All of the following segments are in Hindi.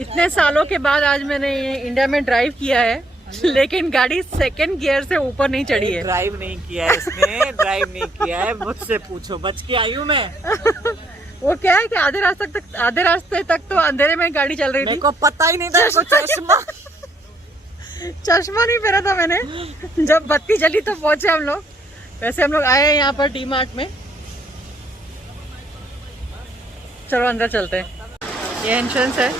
इतने सालों के बाद आज मैंने ये इंडिया में ड्राइव किया है, लेकिन गाड़ी सेकंड गियर से ऊपर नहीं चढ़ी है। ड्राइव नहीं किया है इसने, ड्राइव नहीं किया है, मुझसे पूछो, बच के आई हूँ मैं। वो क्या है कि आधे रास्ते तक तो अंधेरे में गाड़ी चल रही थी। मेरे को पता ही नहीं था चश्मा नहीं पहना था मैंने। जब बत्ती जली तो पहुंचे हम लोग। वैसे हम लोग आए हैं यहाँ पर डी मार्ट में। चलो अंदर चलते हैं। ये एंट्रेंस है।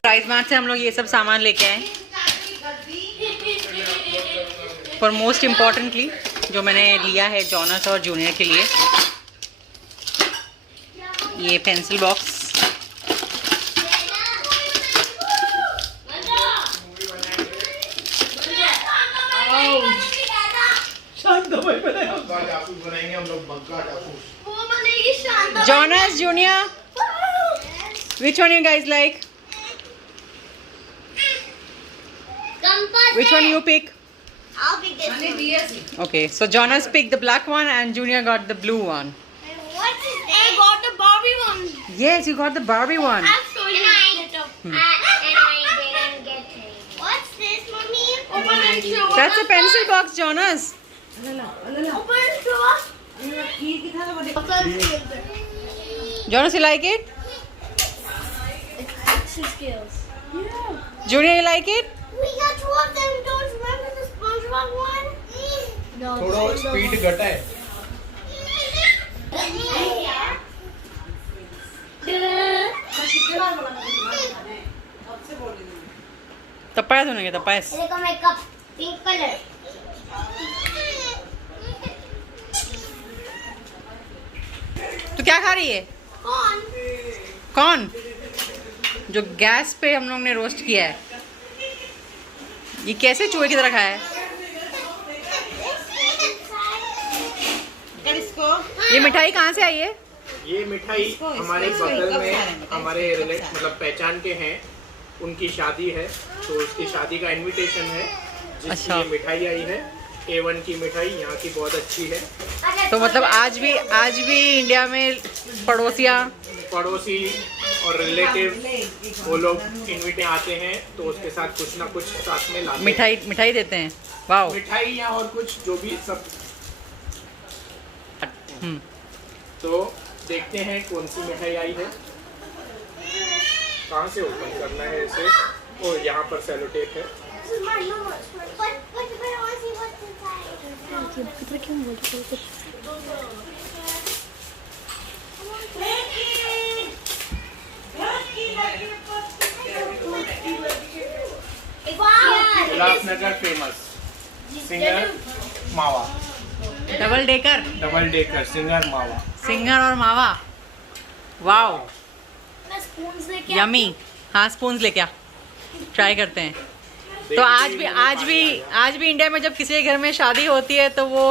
प्राइस मार्ट से हम लोग ये सब सामान लेके आए। पर मोस्ट इम्पोर्टेंटली जो मैंने लिया है जॉनस और जूनियर के लिए, ये pencil box, Jonas junior, which one you guys like? Which one you pick? I'll pick this one. Okay, so Jonas picked the black one and Junior got the blue one. What's this? I got the Barbie one. Yes, you got the Barbie one. I'll show you later. And I didn't get it. What's this, mommy? Open and show us. That's a pencil box, Jonas. Open and show us. Jonas, you like it? It's skills. Junior, you like it? We got two of them. Don't you remember the SpongeBob one? No. थोड़ा स्पीड घटा है। तपाया सुनेंगे तपायस। देखो मेकअप पिंक कलर। तो क्या खा रही है? कौन? कौन? जो गैस पे हम लोग ने रोस्ट किया है। ये कैसे चूहे की तरह खाया है? ये मिठाई कहाँ से आई है? ये मिठाई हमारे बगल में हमारे मतलब पहचान के हैं, उनकी शादी है, तो उसकी शादी का इनविटेशन है, जिसकी अच्छा। ये मिठाई आई है। A1 की मिठाई यहाँ की बहुत अच्छी है। तो मतलब आज भी इंडिया में पड़ोसी और रिलेटिव वो लोग इनविटे आते हैं, तो उसके साथ कुछ ना कुछ साथ में लाते हैं। मिठाई देते हैं। वाओ। मिठाई या और कुछ जो भी सब। तो देखते हैं कौन सी मिठाई आई है, कहाँ से ओपन करना है इसे। ओ, यहाँ पर सेलो टेप है। उल्लासनगर फेमस सिंगर मावा, डबल डेकर सिंगर मावा। सिंगर और मावा। वाओ, मैं स्पून्स लेके यमी। हाँ, स्पून्स लेके आ, ट्राई करते हैं। तो आज भी इंडिया में जब किसी के घर में शादी होती है तो वो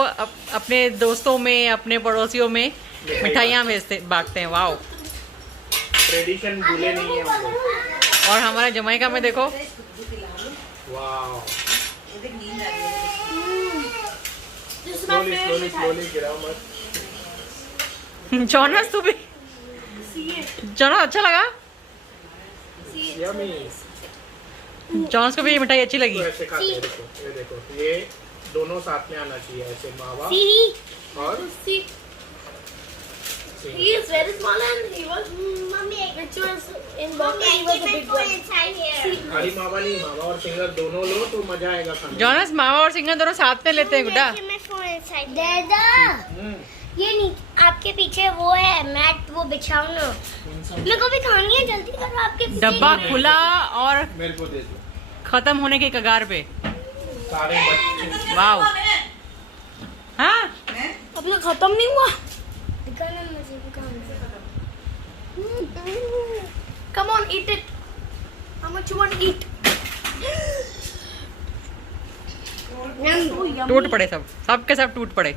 अपने दोस्तों में, अपने पड़ोसियों में मिठाइयाँ बांटते हैं। वाओ, ट्रेडिशन भूले नहीं है हम लोग। और हमारे जमैका में देखो। वाओ, स्लोली गिराओ मत। जॉनस तू भी। जॉनस अच्छा लगा? यम्मी। जॉनस को भी ये मिठाई अच्छी लगी। तो ऐसे खाते हैं, देखो ये दोनों साथ में आना चाहिए, ऐसे मावा और He is very small and he was which was in Bombay. He was a big one. खाली मावा नहीं, मावा और सिंगर दोनों लो तो मजा आएगा खाने में। जॉनस मावा और सिंगर दोनों साथ में लेते हैं गुड्डा। ये नहीं, आपके पीछे वो है मैट, वो बिछाओ ना। मेरे को भी खानी है, जल्दी करो। आपके डब्बा खुला और मेरे को दे दो। खत्म होने के कगार पे। सारे बच्चे। वाओ। हाँ, अपना खत्म नहीं हुआ। दिखाना मुझे, Come on, eat it. How much you want to eat? टूट पड़े सब के सब टूट पड़े।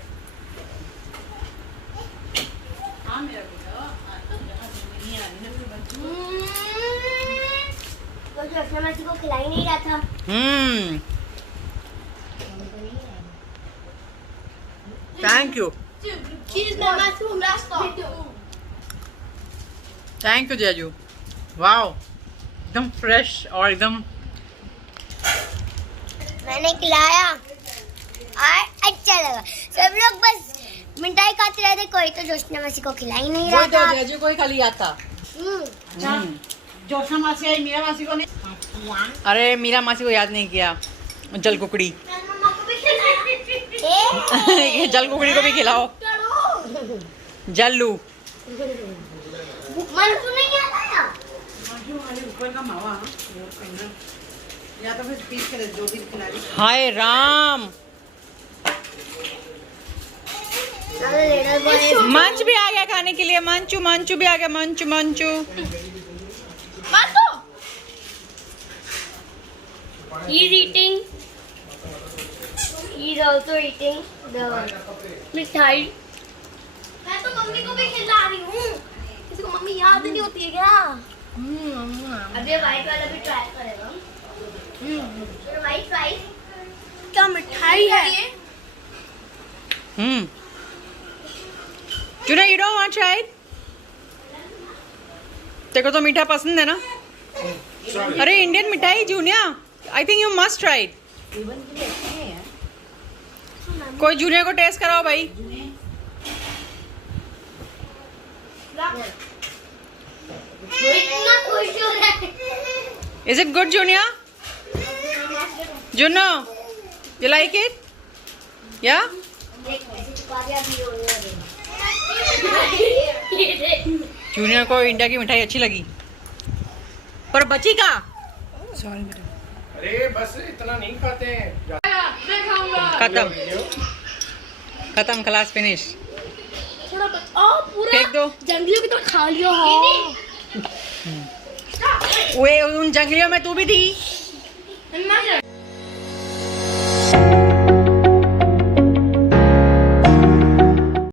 को खिला ही नहीं रहा था। Thank you. Cheese में mushroom rasta. Thank you Jeju. Wow, एकदम फ्रेश और एकदम मैंने खिलाया और अच्छा लगा। सब लोग बस मिठाई खाते रहते, कोई तो जोशना मासी को खिला ही नहीं रहा वही तो था। जेजू को ही खाली याद था। जोशना मासी आई, मीरा मासी को नहीं। अरे मीरा मासी को याद नहीं किया। जल कुकड़ी ए, जल कुकड़ी को भी खिलाओ। जल्लू मन को नहीं आता। ऊपर का मावा या तो फिर पीस के जो भी खिला रही। हाय राम। मंच भी आ गया खाने के लिए। मंचू मंचू भी आ गया। मंचू मंचू He's eating. He's also eating the मिठाई। मैं तो मम्मी को भी खिला रही हूँ। किसी को मम्मी याद नहीं होती है क्या? अब ये व्हाइट वाला भी ट्राई करेगा। व्हाइट राइस क्या मिठाई है ये? चुना, यू डोंट वांट ट्राई? तेरे को तो मीठा पसंद है ना? अरे इंडियन मिठाई जूनिया, I think you must try. कोई जूनियर को टेस्ट कराओ भाई। इतना खुश हो रहा है। Is it good junior? जुनो, यू लाइक इट? या जूनियर को इंडिया की मिठाई अच्छी लगी, पर बची का। अरे बस इतना नहीं खाते हैं। खत्म खत्म, क्लास फिनिश। थोड़ा पूरा फेंक दो। जंगलियों की तरह खा लियो। हाँ वे उन जंगलियों में तू भी थी।